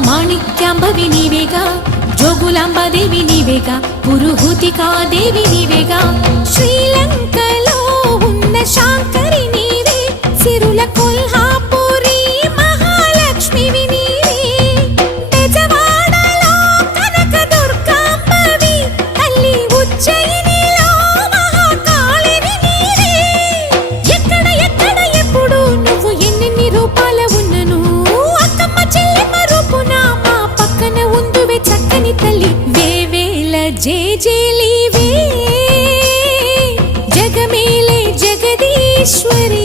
మాణిక్యాంబవి నీవేగా, జోగులాంబాదేవి నీవేగా, పురుహూతికాదేవి నీవేగా. శ్రీలంకలో ఉన్న శాంకరి నీవే, సిరుల కొల్హాపురి మహాలక్ష్మివి నీవే. బెజవాడలో కనక దుర్గాంబవి, తల్లి ఉజ్జయినిలో మహాకాళిని నీవే. ఎక్కడ ఎక్కడ ఎప్పుడు నువ్వు ఎన్నెన్ని రూపాల ఉన్నను, అక్కమ్మ చెల్లెమ్మ రూపున మా పక్కన ఉందువే చక్కని తల్లి. వేవేల జేజేలివే, జగమేలే జగదీశ్వరి.